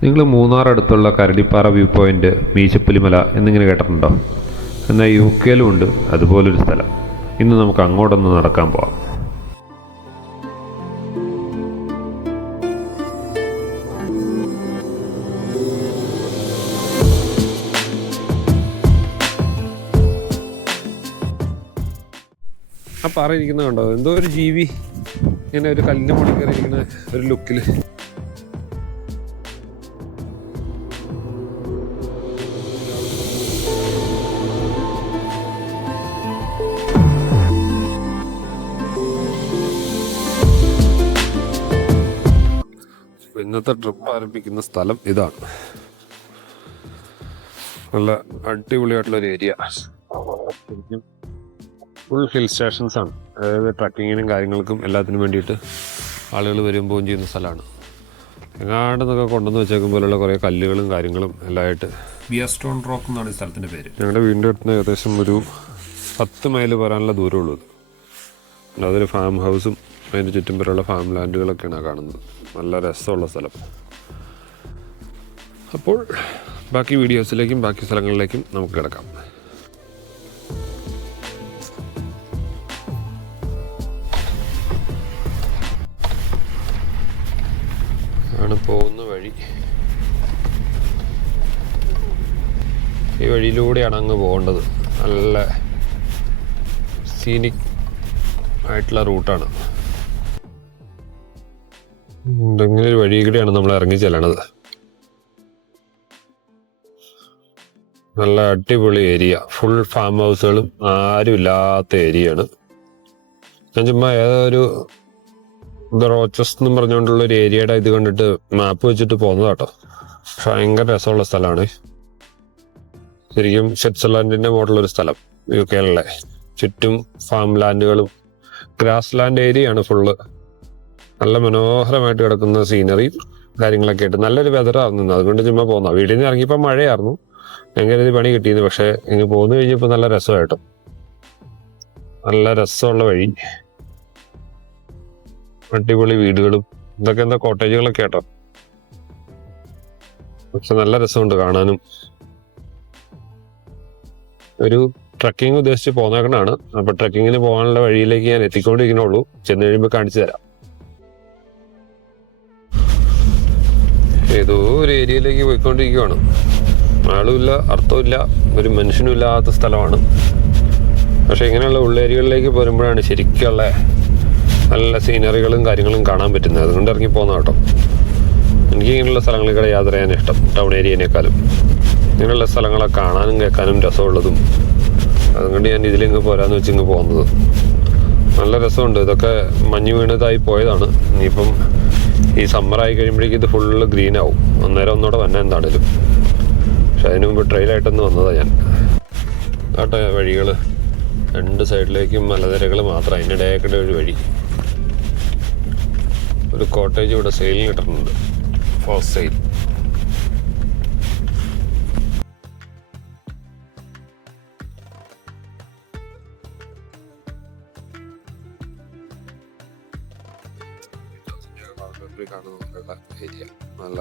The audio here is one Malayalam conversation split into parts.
നിങ്ങൾ മൂന്നാർ അടുത്തുള്ള കരടിപ്പാറ വ്യൂ പോയിൻ്റ്, മീശപ്പുലിമല എന്നിങ്ങനെ കേട്ടിട്ടുണ്ടോ? എന്നാൽ UK-യിലും ഉണ്ട് അതുപോലൊരു സ്ഥലം. ഇന്ന് നമുക്ക് അങ്ങോട്ടൊന്ന് നടക്കാൻ പോവാം. ആ പാറ ഇരിക്കുന്നത് കണ്ടോ? എന്തോ ഒരു ജീവി ഇങ്ങനെ ഒരു കല്ലിൻ്റെ മുകളിൽ കയറി ഇരിക്കുന്ന ഒരു ലുക്കിൽ. ഇന്നത്തെ ട്രിപ്പ് ആരംഭിക്കുന്ന സ്ഥലം ഇതാണ്. നല്ല അടിപൊളിയായിട്ടുള്ളൊരു ഏരിയ. ശരിക്കും ഫുൾ ഹിൽ സ്റ്റേഷൻസ് ആണ്. അതായത് ട്രക്കിങ്ങിനും കാര്യങ്ങൾക്കും എല്ലാത്തിനും വേണ്ടിയിട്ട് ആളുകൾ വരും പോവുകയും ചെയ്യുന്ന സ്ഥലമാണ്. എങ്ങാണ്ടെന്നൊക്കെ കൊണ്ടുവന്ന് വെച്ചേക്കും പോലുള്ള കുറേ കല്ലുകളും കാര്യങ്ങളും എല്ലാമായിട്ട്. ബിയർ സ്റ്റോൺ റോക്ക് എന്നാണ് ഈ സ്ഥലത്തിൻ്റെ പേര്. ഞങ്ങളുടെ വീടിൻ്റെ അടുത്ത് നിന്ന് ഏകദേശം ഒരു 10 മൈൽ വരാനുള്ള ദൂരമുള്ളത്. അതൊരു ഫാം ഹൗസും അതിൻ്റെ ചുറ്റും ഫാം ലാൻഡുകളൊക്കെയാണ് കാണുന്നത്. നല്ല രസമുള്ള സ്ഥലം. അപ്പോൾ ബാക്കി വീഡിയോസിലേക്കും ബാക്കി സ്ഥലങ്ങളിലേക്കും നമുക്ക് കിടക്കാം. ആണ് പോകുന്ന വഴി. ഈ വഴിയിലൂടെയാണ് അങ്ങ് പോകേണ്ടത്. നല്ല സീനിക് ആയിട്ടുള്ള റൂട്ടാണ്. ഇങ്ങനെ ഒരു വഴി കൂടെയാണ് നമ്മൾ ഇറങ്ങി ചെല്ലണത്. നല്ല അടിപൊളി ഏരിയ. ഫുൾ ഫാം ഹൗസുകളും ആരും ഇല്ലാത്ത ഏരിയയാണ്. ഞാൻ ചുമ്മാ ഏതൊരു റോച്ചസ് എന്നും പറഞ്ഞുകൊണ്ടുള്ള ഒരു ഏരിയയുടെ ഇത് കണ്ടിട്ട് മാപ്പ് വെച്ചിട്ട് പോകുന്നതാട്ടോ. പക്ഷെ ഭയങ്കര രസമുള്ള സ്ഥലമാണ്. ശരിക്കും സ്വിറ്റ്സർലാൻഡിന്റെ മോഡലൊരു സ്ഥലം UK-യിലെ. ചുറ്റും ഫാം ലാൻഡുകളും ഗ്രാസ് ലാൻഡ് ഏരിയയാണ് ഫുള്ള്. നല്ല മനോഹരമായിട്ട് കിടക്കുന്ന സീനറിയും കാര്യങ്ങളൊക്കെ ആയിട്ട് നല്ലൊരു വെതറായിരുന്നു. അതുകൊണ്ട് ചുമ്മാ പോകുന്ന. വീട്ടിൽ നിന്ന് ഇറങ്ങിയപ്പോൾ മഴയായിരുന്നു. ഭയങ്കര ഇത് പണി കിട്ടിയിരുന്നു. പക്ഷെ ഇങ്ങ് പോന്നു കഴിഞ്ഞപ്പോൾ നല്ല രസമായിട്ടോ. നല്ല രസമുള്ള വഴി, അടിപൊളി വീടുകളും ഇതൊക്കെ എന്താ കോട്ടേജുകളൊക്കെ ആട്ടോ. പക്ഷെ നല്ല രസമുണ്ട് കാണാനും. ഒരു ട്രക്കിങ് ഉദ്ദേശിച്ച് പോന്നേക്കണാണ്. അപ്പൊ ട്രക്കിങ്ങിന് പോകാനുള്ള വഴിയിലേക്ക് ഞാൻ എത്തിക്കൊണ്ടിരിക്കണുള്ളൂ. ചെന്ന് കഴിയുമ്പോൾ കാണിച്ചു തരാം. ഏതോ ഒരു ഏരിയയിലേക്ക് പോയിക്കൊണ്ടിരിക്കുവാണ്. ആളുമില്ല, അർത്ഥമില്ല, ഒരു മനുഷ്യനും ഇല്ലാത്ത സ്ഥലമാണ്. പക്ഷെ ഇങ്ങനെയുള്ള ഉള്ളേരിയകളിലേക്ക് പോരുമ്പോഴാണ് ശരിക്കുള്ള നല്ല സീനറികളും കാര്യങ്ങളും കാണാൻ പറ്റുന്നത്. അതുകൊണ്ട് ഇറങ്ങി പോകുന്ന കേട്ടോ. എനിക്ക് ഇങ്ങനെയുള്ള സ്ഥലങ്ങളിലൂടെ യാത്ര ചെയ്യാൻ ഇഷ്ടം, ടൗൺ ഏരിയനേക്കാളും. ഇങ്ങനെയുള്ള സ്ഥലങ്ങളെ കാണാനും കേൾക്കാനും രസമുള്ളതും. അതുകൊണ്ട് ഞാൻ ഇതിലിങ്ങ് പോരാന്ന് വെച്ച് ഇങ്ങ് പോകുന്നത്. നല്ല രസമുണ്ട്. ഇതൊക്കെ മഞ്ഞ് വീണതായി പോയതാണ്. ഇനിയിപ്പം ഈ സമ്മറായി കഴിയുമ്പോഴേക്കും ഇത് ഫുള്ള് ഗ്രീൻ ആവും. ഒന്നൂടെ വന്നെ എന്താണേലും. പക്ഷെ അതിന് മുമ്പ് ട്രെയിലായിട്ടൊന്ന് വന്നതാണ് ഞാൻ. ആട്ടെ വഴികൾ, 2 സൈഡിലേക്കും മലനിരകൾ മാത്രം. അതിനിടയാക്കിടെ ഒരു വഴി. ഒരു കോട്ടേജ് ഇവിടെ സെയിലിന് കിട്ടുന്നുണ്ട്, ഫോർ സെയിൽ. കാണുന്ന ഏരിയ. നല്ല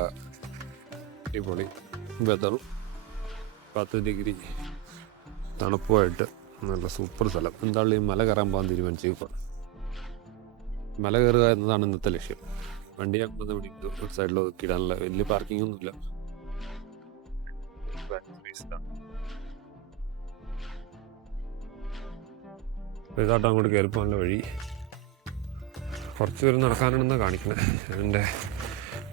അടിപൊളി വെതറും 10 ഡിഗ്രി തണുപ്പുമായിട്ട് നല്ല സൂപ്പർ സ്ഥലം. എന്തായാലും ഈ മല കയറാൻ പോകാൻ തീരുമാനിച്ചു. ഇപ്പോൾ മല കയറുക എന്നതാണ് ഇന്നത്തെ ലക്ഷ്യം. വണ്ടി ഞാൻ കൊണ്ടുവന്ന് ഒരു സൈഡിൽ ഒതുക്കിയിടാനുള്ള വലിയ പാർക്കിംഗ് ഒന്നുമില്ല. ഇതാട്ടോ അങ്ങോട്ട് കയറി പോകാനുള്ള വഴി. കുറച്ച് പേര് നടക്കാനാണെന്നാണ് കാണിക്കണേ. എൻ്റെ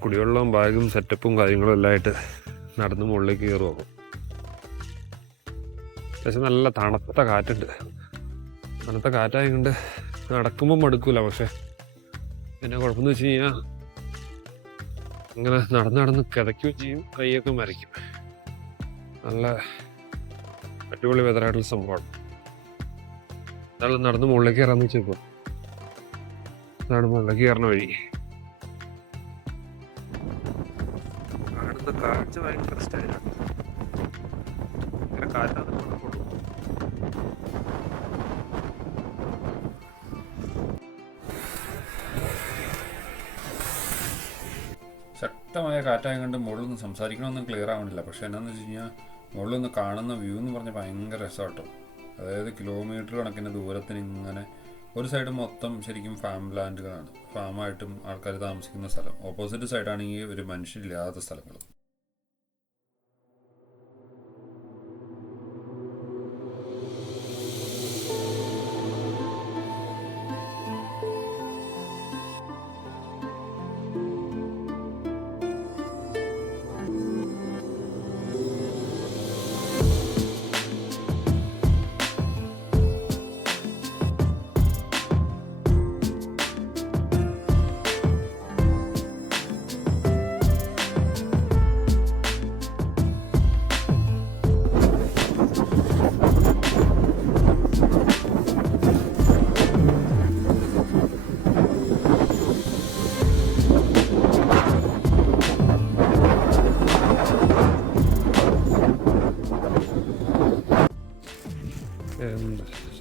കുടിവെള്ളവും ബാഗും സെറ്റപ്പും കാര്യങ്ങളും എല്ലാം ആയിട്ട് നടന്ന് മുകളിലേക്ക് കയറി പോകും. പക്ഷെ നല്ല തണുത്ത കാറ്റുണ്ട്. തണുത്ത കാറ്റായതുകൊണ്ട് നടക്കുമ്പോൾ മടുക്കൂല. പക്ഷെ പിന്നെ കുഴപ്പമെന്ന് വെച്ച് കഴിഞ്ഞാൽ ഇങ്ങനെ നടന്ന് കിതയ്ക്കുകയും ചെയ്യും, കൈയൊക്കെ മരയ്ക്കും. നല്ല അടിപൊളി വെതറായിട്ടുള്ള സംഭവമാണ്. അതാണ് നടന്ന് മുകളിലേക്ക് കയറാന്ന് വെച്ചപ്പോൾ. അതാണ് മുകളിലേക്ക് കയറുന്ന വഴി. കാണുന്ന കാഴ്ച ഭയങ്കര സ്റ്റൈലാണ്. ഇങ്ങനെ കാറ്റാതെ ശക്തമായ കാറ്റായതുകൊണ്ട് മുകളിൽ നിന്ന് സംസാരിക്കണമെന്നും ക്ലിയർ ആവണില്ല. പക്ഷേ എന്താണെന്ന് വെച്ച് കഴിഞ്ഞാൽ മുകളിൽ നിന്ന് കാണുന്ന വ്യൂ എന്ന് പറഞ്ഞാൽ ഭയങ്കര രസമാട്ടോ. അതായത് കിലോമീറ്റർ കണക്കിന് ദൂരത്തിന് ഇങ്ങനെ ഒരു സൈഡ് മൊത്തം ശരിക്കും ഫാം ലാൻഡുകളാണ്, ഫാമായിട്ടും ആൾക്കാർ താമസിക്കുന്ന സ്ഥലം. ഓപ്പോസിറ്റ് സൈഡാണെങ്കിൽ ഒരു മനുഷ്യരില്ലാത്ത സ്ഥലങ്ങൾ.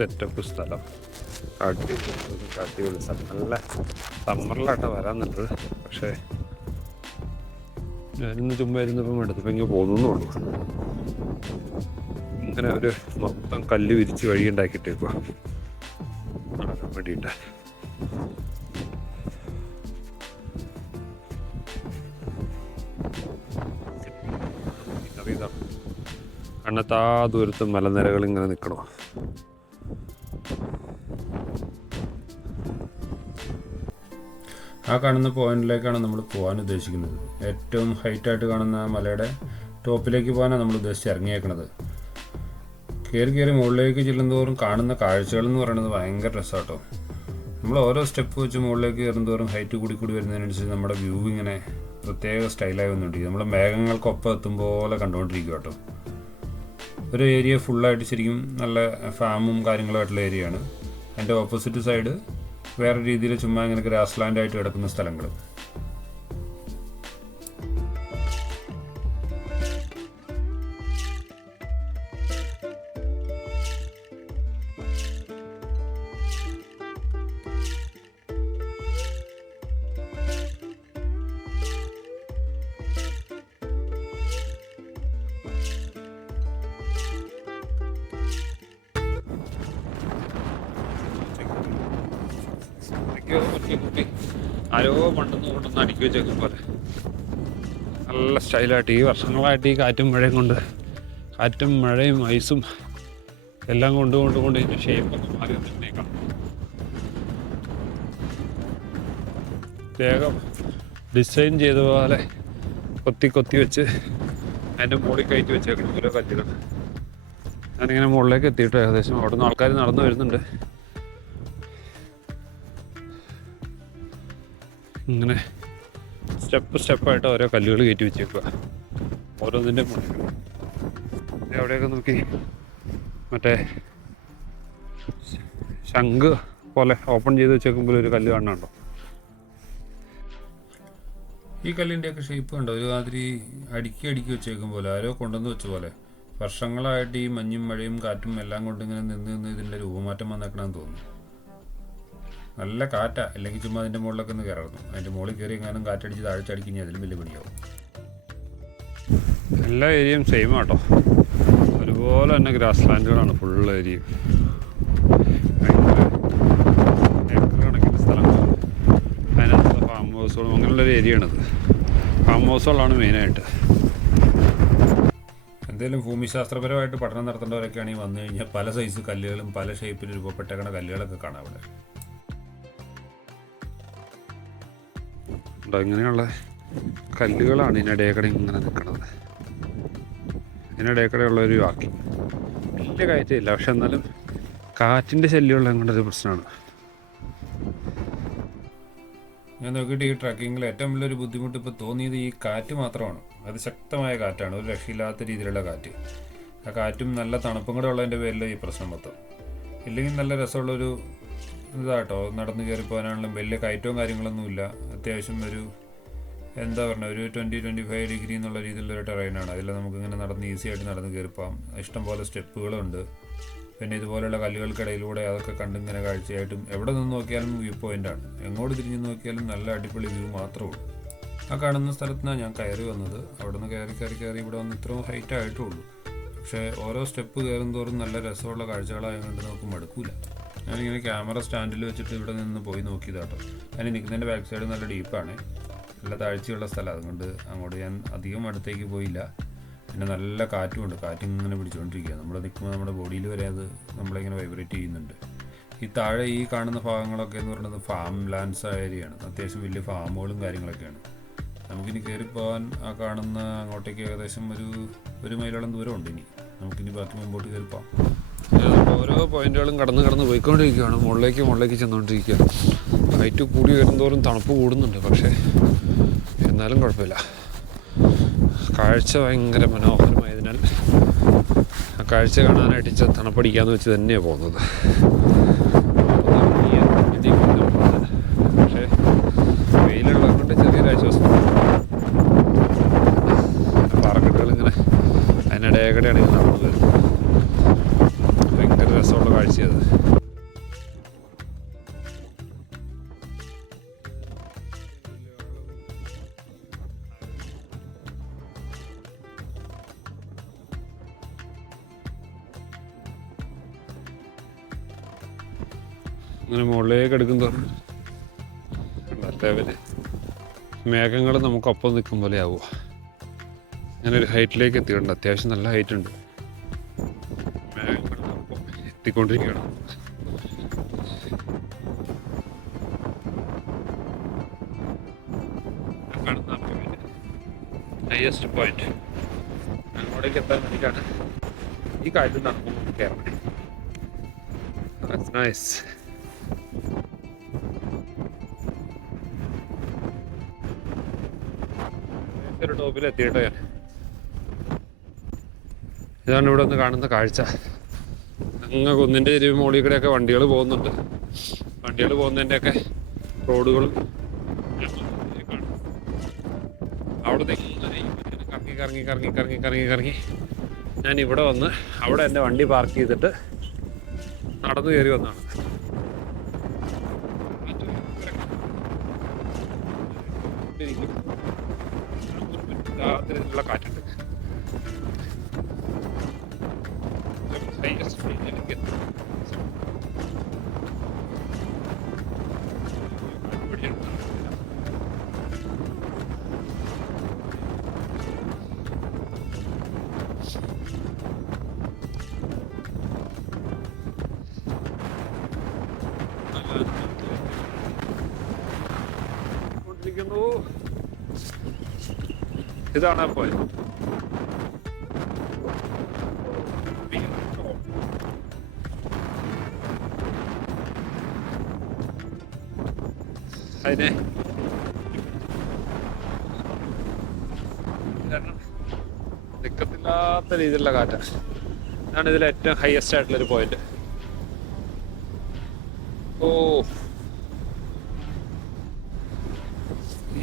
സെറ്റപ്പ് സ്ഥലം, അടിപൊളി സ്ഥലം. നല്ല സമ്മറിലാട്ടോ വരാൻ നല്ലത്. പക്ഷേ ഞാനിന്ന് ചുമ്മാ ഇരുന്നപ്പം എടുത്തപ്പോൾ ഇങ്ങനെ പോകുന്നുള്ളൂ. ഇങ്ങനെ ഒരു മൊത്തം കല്ല് വിരിച്ച് വഴി ഉണ്ടാക്കിയിട്ടേക്കുക നടക്കാൻ വേണ്ടിയിട്ട്. ഇതാണ് കണ്ണത്താ ദൂരത്ത് മലനിരകൾ ഇങ്ങനെ നിൽക്കണോ. ആ കാണുന്ന പോയിന്റിലേക്കാണ് നമ്മൾ പോകാൻ ഉദ്ദേശിക്കുന്നത്. ഏറ്റവും ഹൈറ്റായിട്ട് കാണുന്ന മലയുടെ ടോപ്പിലേക്ക് പോകാനാണ് നമ്മൾ ഉദ്ദേശിച്ച് ഇറങ്ങിയേക്കണത്. കയറി മുകളിലേക്ക് ചെല്ലുന്തോറും കാണുന്ന കാഴ്ചകൾ എന്ന് പറയുന്നത് ഭയങ്കര രസമാട്ടോ. നമ്മൾ ഓരോ സ്റ്റെപ്പ് വെച്ച് മുകളിലേക്ക് കയറുന്തോറും ഹൈറ്റ് കൂടി വരുന്നതിനനുസരിച്ച് നമ്മുടെ വ്യൂ ഇങ്ങനെ പ്രത്യേക സ്റ്റൈലായി വന്നുകൊണ്ടിരിക്കും. നമ്മൾ മേഘങ്ങൾക്കൊപ്പം എത്തുമ്പോലെ കണ്ടുകൊണ്ടിരിക്കുക കേട്ടോ. ഒരു ഏരിയ ഫുള്ളായിട്ട് ശരിക്കും നല്ല ഫാമും കാര്യങ്ങളുമായിട്ടുള്ള ഏരിയയാണ്. അതിൻ്റെ ഓപ്പോസിറ്റ് സൈഡ് വേറെ രീതിയിൽ ചുമ്മാ ഇങ്ങനെ ഗ്രാസ് ലാൻഡായിട്ട് കിടക്കുന്ന സ്ഥലങ്ങൾ. കുട്ടി ആരോ കൊണ്ടുവന്ന് അടുക്കി വെച്ചേക്കും പോലെ നല്ല സ്റ്റൈലായിട്ട്. ഈ വർഷങ്ങളായിട്ട് ഈ കാറ്റും മഴയും ഐസും എല്ലാം കൊണ്ട് ഇതിൻ്റെ ഷേപ്പൊക്കെ മാറി വന്നിട്ടേക്കാം. വേഗം ഡിസൈൻ ചെയ്ത പോലെ കൊത്തി വെച്ച് അതിൻ്റെ മുകളിൽ കയറ്റി വെച്ചേക്കണം ഓരോ കല്ലുകൾ. ഞാനിങ്ങനെ മുകളിലേക്ക് എത്തിയിട്ട് ഏകദേശം അവിടെ നിന്ന് ആൾക്കാർ നടന്നു വരുന്നുണ്ട്. ഇങ്ങനെ സ്റ്റെപ്പായിട്ട് ഓരോ കല്ലുകൾ കയറ്റി വെച്ചേക്കുക ഓരോന്നിൻ്റെ മുകളിൽ. എവിടെയൊക്കെ നോക്കി മറ്റേ ശംഖ് പോലെ ഓപ്പൺ ചെയ്ത് വെച്ചേക്കുമ്പോൾ ഒരു കല്ല് കാണുന്നുണ്ടോ? ഈ കല്ലിൻ്റെയൊക്കെ ഷേപ്പ് കണ്ടോ? ഒരുമാതിരി അടുക്കി വെച്ചേക്കും പോലെ, ആരോ കൊണ്ടുവന്ന് വെച്ച പോലെ. വർഷങ്ങളായിട്ട് ഈ മഞ്ഞും മഴയും കാറ്റും എല്ലാം കൊണ്ട് ഇങ്ങനെ നിന്ന് ഇതിൻ്റെ രൂപമാറ്റം വന്നേക്കണമെന്ന് തോന്നുന്നു. നല്ല കാറ്റാ, അല്ലെങ്കിൽ ചുമ്മാ അതിൻ്റെ മുകളിലൊക്കെ ഒന്ന് കയറുന്നു. അതിൻ്റെ മുകളിൽ കയറി എങ്ങാനും കാറ്റടിച്ച് താഴ്ചടിക്കുന്നി അതിലും വലിയ പണിയാവും. എല്ലാ ഏരിയയും സെയിം ആട്ടോ, ഒരുപോലെ തന്നെ ഗ്രാസ് ലാൻഡുകളാണ് ഫുൾ ഏരിയയും. ഏക്കർ കണക്കിന് സ്ഥലങ്ങളാണ് അതിനകത്ത്. ഫാം ഹൗസുകളും അങ്ങനെയുള്ളൊരു ഏരിയയാണിത്. ഫാം ഹൗസുകളാണ് മെയിനായിട്ട്. എന്തെങ്കിലും ഭൂമിശാസ്ത്രപരമായിട്ട് പഠനം നടത്തേണ്ടവരൊക്കെയാണെങ്കിൽ വന്നു കഴിഞ്ഞാൽ പല സൈസ് കല്ലുകളും പല ഷേപ്പിൽ രൂപപ്പെട്ടേക്കണ കല്ലുകളൊക്കെ കാണാം അവിടെ. ഇങ്ങനെയുള്ള കല്ലുകളാണ് ഇതിനിടേക്കടെ ഇങ്ങനെ നിൽക്കുന്നത്. ഇതിനിടേക്കടെ ഉള്ളൊരു ബാക്കി വലിയ കയറ്റമില്ല, പക്ഷെ എന്നാലും കാറ്റിൻ്റെ ശല്യമുള്ള കൊണ്ടൊരു പ്രശ്നമാണ്. ഞാൻ നോക്കിയിട്ട് ഈ ട്രക്കിങ്ങിൽ ഏറ്റവും വലിയൊരു ബുദ്ധിമുട്ട് ഇപ്പോൾ തോന്നിയത് ഈ കാറ്റ് മാത്രമാണ്. അത് ശക്തമായ കാറ്റാണ്, ഒരു രക്ഷയില്ലാത്ത രീതിയിലുള്ള കാറ്റ്. ആ കാറ്റും നല്ല തണുപ്പും കൂടെ ഉള്ളതിൻ്റെ പേരിൽ ഈ പ്രശ്നം മൊത്തം. ഇല്ലെങ്കിൽ നല്ല രസമുള്ളൊരു ഇതാട്ടോ, നടന്നു കയറിപ്പോകാനാണെങ്കിലും വലിയ കയറ്റവും കാര്യങ്ങളൊന്നുമില്ല. അത്യാവശ്യം ഒരു എന്താ പറയുക, ഒരു 20-25 ഡിഗ്രി എന്നുള്ള രീതിയിലുള്ളൊരു ടെറൈനാണ്. അതിൽ നമുക്കിങ്ങനെ നടന്ന് ഈസി ആയിട്ട് നടന്ന് കയറിപ്പോകാം. ഇഷ്ടംപോലെ സ്റ്റെപ്പുകളുണ്ട്. പിന്നെ ഇതുപോലെയുള്ള കല്ലുകൾക്കിടയിലൂടെ അതൊക്കെ കണ്ടിങ്ങനെ കാഴ്ചയായിട്ടും എവിടെ നിന്ന് നോക്കിയാലും വ്യൂ പോയിൻ്റാണ്. എങ്ങോട്ട് തിരിഞ്ഞ് നോക്കിയാലും നല്ല അടിപൊളി വ്യൂ മാത്രമേ ഉള്ളൂ. ആ കാണുന്ന സ്ഥലത്ത് നിന്നാണ് ഞാൻ കയറി വന്നത്. അവിടെ നിന്ന് കയറി ഇവിടെ വന്ന് ഇത്രയും ഹൈറ്റ് ആയിട്ടുള്ളൂ. പക്ഷേ ഓരോ സ്റ്റെപ്പ് കയറും തോറും നല്ല രസമുള്ള കാഴ്ചകളായതുകൊണ്ട് നമുക്ക് മടുക്കില്ല. ഞാനിങ്ങനെ ക്യാമറ സ്റ്റാൻഡിൽ വെച്ചിട്ട് ഇവിടെ നിന്ന് പോയി നോക്കിയതാട്ടോ. ഞാൻ നിൽക്കുന്നതിൻ്റെ ബാക്ക് സൈഡ് നല്ല ഡീപ്പാണ്, നല്ല താഴ്ചയുള്ള സ്ഥലം. അതുകൊണ്ട് അങ്ങോട്ട് ഞാൻ അധികം അടുത്തേക്ക് പോയില്ല. പിന്നെ നല്ല കാറ്റുമുണ്ട്, കാറ്റിങ്ങനെ പിടിച്ചുകൊണ്ടിരിക്കുക. നമ്മൾ നിൽക്കുമ്പോൾ നമ്മുടെ ബോഡിയിൽ വരെ അത് നമ്മളിങ്ങനെ വൈബ്രേറ്റ് ചെയ്യുന്നുണ്ട്. ഈ താഴെ ഈ കാണുന്ന ഭാഗങ്ങളൊക്കെ എന്ന് പറയുന്നത് ഫാം ലാൻഡ്സ് ഏരിയയാണ്. അത്യാവശ്യം വലിയ ഫാമുകളും കാര്യങ്ങളൊക്കെയാണ്. നമുക്കിനി കയറിപ്പോകാൻ ആ കാണുന്ന അങ്ങോട്ടേക്ക് ഏകദേശം ഒരു മൈലോളം ദൂരമുണ്ട്. ഇനി നമുക്കിനി ബാക്കി മുമ്പോട്ട് കയറിപ്പോകാം. ഓരോ പോയിന്റുകളും കടന്ന് പോയിക്കൊണ്ടിരിക്കുകയാണ്. മുകളിലേക്ക് ചെന്നുകൊണ്ടിരിക്കുക. ഹൈറ്റ് കൂടി വരുന്തോറും തണുപ്പ് കൂടുന്നുണ്ട്. പക്ഷേ എന്നാലും കുഴപ്പമില്ല. കാഴ്ച ഭയങ്കര മനോഹരമായതിനാൽ ആ കാഴ്ച കാണാനായിട്ട് തണുപ്പടിക്കാന്ന് വെച്ച് തന്നെയാണ് പോകുന്നത്. പക്ഷേ വെയിലുള്ളത് കൊണ്ട് ചെറിയൊരു ആശ്വാസം. പാറക്കെട്ടുകളിങ്ങനെ അതിനിടയാകടെയാണ് ഇത് നടന്നു വരുന്നത്. ഭയങ്കര രസമുള്ള കാഴ്ചയത്. അങ്ങനെ മുകളിലേക്ക് എടുക്കുന്നതോറും ലെവല് മേഘങ്ങൾ നമുക്കൊപ്പം നിൽക്കും പോലെ ആവുക. അങ്ങനെ ഒരു ഹൈറ്റിലേക്ക് എത്തിയിട്ടുണ്ട്. അത്യാവശ്യം നല്ല ഹൈറ്റ് ഉണ്ട്. മേഘങ്ങളൊപ്പം എത്തിക്കൊണ്ടിരിക്കുകയാണ്. കാണുന്ന ഹയസ്റ്റ് പോയിന്റ്. അങ്ങോട്ടേക്ക് എത്താൻ വേണ്ടിയിട്ടാണ് ഈ കാറ്റിൽ നടക്കുമ്പോൾ കയറണം. നൈസ്. ടോപ്പിൽ എത്തിയിട്ടോ ഞാൻ. ഇതാണ് ഇവിടെ ഒന്ന് കാണുന്ന കാഴ്ച. അങ്ങ് കുന്നിൻ്റെ ചെരുവ് മുകളിൽ കൂടെയൊക്കെ വണ്ടികൾ പോകുന്നുണ്ട്. വണ്ടികൾ പോകുന്നതിൻ്റെയൊക്കെ റോഡുകളും അവിടെ കറങ്ങി ഞാൻ ഇവിടെ വന്ന് അവിടെ എൻ്റെ വണ്ടി പാർക്ക് ചെയ്തിട്ട് നടന്നു കയറി വന്നതാണ്. ുള്ള കാറ്റുണ്ട്. ഇതാണ് പോയത്. അതിനെ നിൽക്കത്തില്ലാത്ത രീതിയിലുള്ള കാറ്റാണ്. ഇതാണ് ഇതിൽ ഏറ്റവും ഹയസ്റ്റ് ആയിട്ടുള്ളൊരു പോയിന്റ്.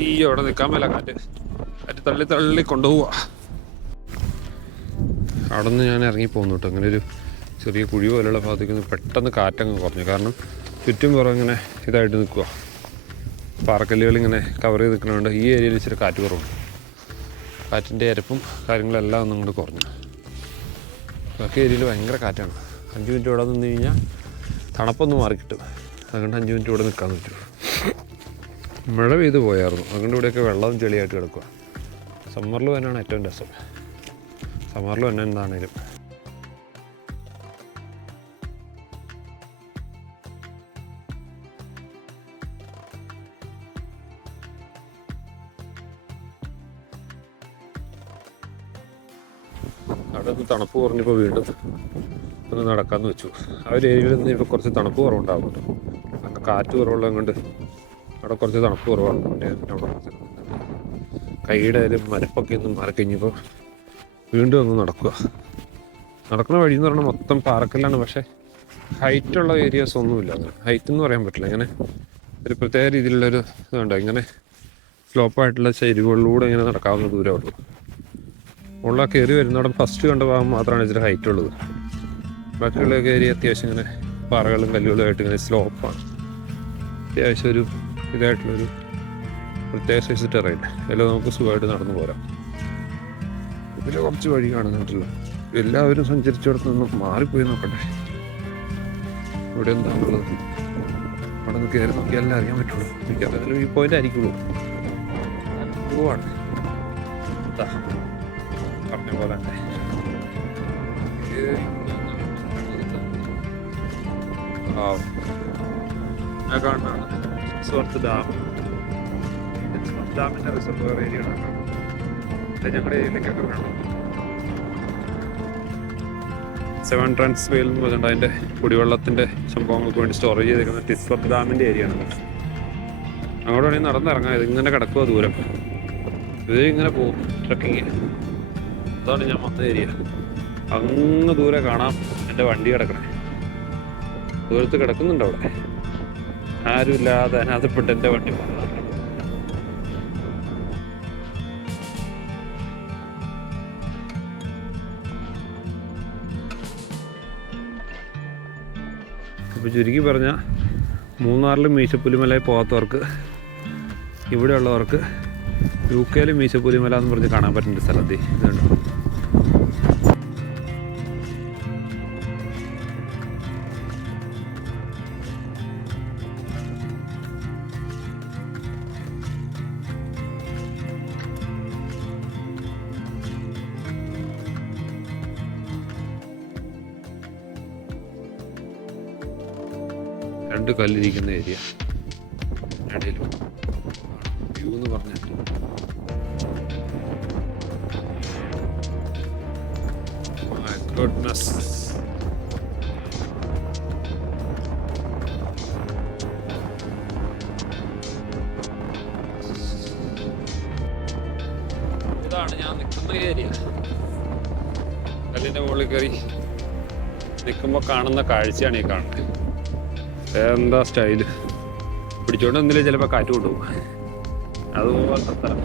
ഈ അവിടെ നിൽക്കാൻ മേല കാറ്റ് തള്ളി കൊണ്ടുപോവാ. അവിടെ നിന്ന് ഞാൻ ഇറങ്ങി പോകുന്നു കേട്ടോ. അങ്ങനെ ഒരു ചെറിയ കുഴി പോലുള്ള ഭാഗത്തേക്ക് പെട്ടെന്ന് കാറ്റങ്ങ് കുറഞ്ഞു. കാരണം ചുറ്റും പുറം ഇങ്ങനെ ഇതായിട്ട് നിൽക്കുക. പാറക്കല്ലുകൾ ഇങ്ങനെ കവർ ചെയ്ത് നിൽക്കുന്നതുകൊണ്ട് ഈ ഏരിയയിൽ ഇച്ചിരി കാറ്റ് കുറവുണ്ട്. കാറ്റിൻ്റെ ഇരപ്പും കാര്യങ്ങളെല്ലാം ഒന്നും ഇങ്ങോട്ട് കുറഞ്ഞു. ബാക്കി ഏരിയയിൽ ഭയങ്കര കാറ്റാണ്. 5 മിനിറ്റ് ഇവിടെ നിന്ന് കഴിഞ്ഞാൽ തണുപ്പൊന്ന് മാറിക്കിട്ടും. അതുകൊണ്ട് 5 മിനിറ്റ് ഇവിടെ നിൽക്കാൻ പറ്റും. മഴ പെയ്ത് പോയായിരുന്നു. അതുകൊണ്ട് ഇവിടെയൊക്കെ വെള്ളവും ചെളിയായിട്ട് കിടക്കുക. സമ്മറിൽ തന്നെയാണ് ഏറ്റവും രസം. സമ്മറിൽ തന്നെ എന്താണേലും അവിടെ നിന്ന് തണുപ്പ് കുറഞ്ഞപ്പോൾ വീണ്ടും ഒന്ന് നടക്കാമെന്ന് വെച്ചു. ആ ഒരു ഏരിയയിൽ നിന്ന് ഇപ്പോൾ കുറച്ച് തണുപ്പ് കുറവുണ്ടാകും. അങ്ങനെ കാറ്റ് കുറവുള്ളത് കൊണ്ട് അവിടെ കുറച്ച് തണുപ്പ് കുറവാണ്. അവിടെ കൈയുടെ മരപ്പൊക്കെ ഒന്നും മാറിക്കഴിഞ്ഞപ്പോൾ വീണ്ടും ഒന്ന് നടക്കുന്ന വഴി എന്ന് പറഞ്ഞാൽ മൊത്തം പാറക്കല്ലാണ്. പക്ഷേ ഹൈറ്റുള്ള ഏരിയാസ് ഒന്നുമില്ല. അങ്ങനെ ഹൈറ്റ് എന്ന് പറയാൻ പറ്റില്ല. ഇങ്ങനെ ഒരു പ്രത്യേക രീതിയിലുള്ളൊരു ഇതുണ്ട്. ഇങ്ങനെ സ്ലോപ്പായിട്ടുള്ള ചെരുവുകളിലൂടെ ഇങ്ങനെ നടക്കാവുന്ന ദൂരമേ ഉള്ളൂ. ഉള്ള കയറി വരുന്നവിടെ ഫസ്റ്റ് കണ്ട ഭാഗം മാത്രമാണ് ഇച്ചിരി ഹൈറ്റ് ഉള്ളത്. ബാക്കിയുള്ള ഏരിയ അത്യാവശ്യം ഇങ്ങനെ പാറകളും കല്ലുകളും ആയിട്ട് ഇങ്ങനെ സ്ലോപ്പാണ്. അത്യാവശ്യം ഒരു ഇതായിട്ടുള്ളൊരു പ്രത്യേക സൈസ് ടെറൈൻ. അതിൽ നമുക്ക് സുഖമായിട്ട് നടന്നു പോരാം. ഇതിൽ കുറച്ച് വഴി കാണുന്നുണ്ടല്ലോ. എല്ലാവരും സഞ്ചരിച്ചിടത്തു നിന്നും മാറിപ്പോയി നോക്കട്ടെ ഇവിടെ എന്താണുള്ളത്. അവിടെ നിന്ന് കയറി നോക്കിയാലേ അറിയാൻ പറ്റുള്ളൂ. എനിക്കതിൽ ഈ പോയിന്റ് ആയിരിക്കുള്ളൂ. പോവാണ് പറഞ്ഞ പോലെ തന്നെ കാണാണ് സ്വർത്ത് ഡാം. ഡാമിൻ്റെ റിസർവർ ഏരിയ ആണ്. ഞങ്ങളുടെ ഏരിയയിലേക്കൊക്കെ വേണം. 7 ട്രാൻസ് വെയിൽ എന്ന് പറഞ്ഞിട്ട് അതിൻ്റെ കുടിവെള്ളത്തിൻ്റെ സംഭവങ്ങൾക്ക് വേണ്ടി സ്റ്റോറേജ് ചെയ്തേക്കുന്ന ടിസ്വർത്ത് ഡാമിൻ്റെ ഏരിയ ആണ്. അങ്ങോട്ട് വേണമെങ്കിൽ നടന്നിറങ്ങാം. ഇതിങ്ങനെ കിടക്കുക ദൂരം. ഇത് ഇങ്ങനെ പോകും ട്രക്കിങ്. അതാണ് ഞാൻ വന്ന ഏരിയ. അങ്ങ് ദൂരെ കാണാം എൻ്റെ വണ്ടി കിടക്കണേ. ദൂരത്ത് കിടക്കുന്നുണ്ട് അവിടെ. ആരുമില്ലാതെ അനാഥപ്പെട്ട് എൻ്റെ വണ്ടി പോകുന്നത്. അപ്പോൾ ചുരുക്കി പറഞ്ഞാൽ മൂന്നാറിലും മീശപ്പുലിമലയിൽ പോകാത്തവർക്ക് ഇവിടെയുള്ളവർക്ക് UK മീശപ്പുലിമല എന്ന് പറഞ്ഞ് കാണാൻ പറ്റുന്ന സ്ഥലത്ത് ഇതുണ്ട്. രണ്ട് കല്ലിരിക്കുന്ന ഏരിയ ഇടയിൽ വ്യൂ എന്ന് പറഞ്ഞിട്ട് ഗുഡ്നസ്. ഇതാണ് ഞാൻ നിൽക്കുന്ന ഏരിയ. കല്ലിൻ്റെ മുകളിൽ കയറി നിൽക്കുമ്പോൾ കാണുന്ന കാഴ്ചയാണ് ഈ കാണുന്നത്. എന്താ സ്റ്റൈല്. പിടിച്ചോണ്ട് എന്തിലും ചിലപ്പോൾ കാറ്റ് കൊണ്ടുപോകും. അതുപോലത്തെ സ്ഥലം.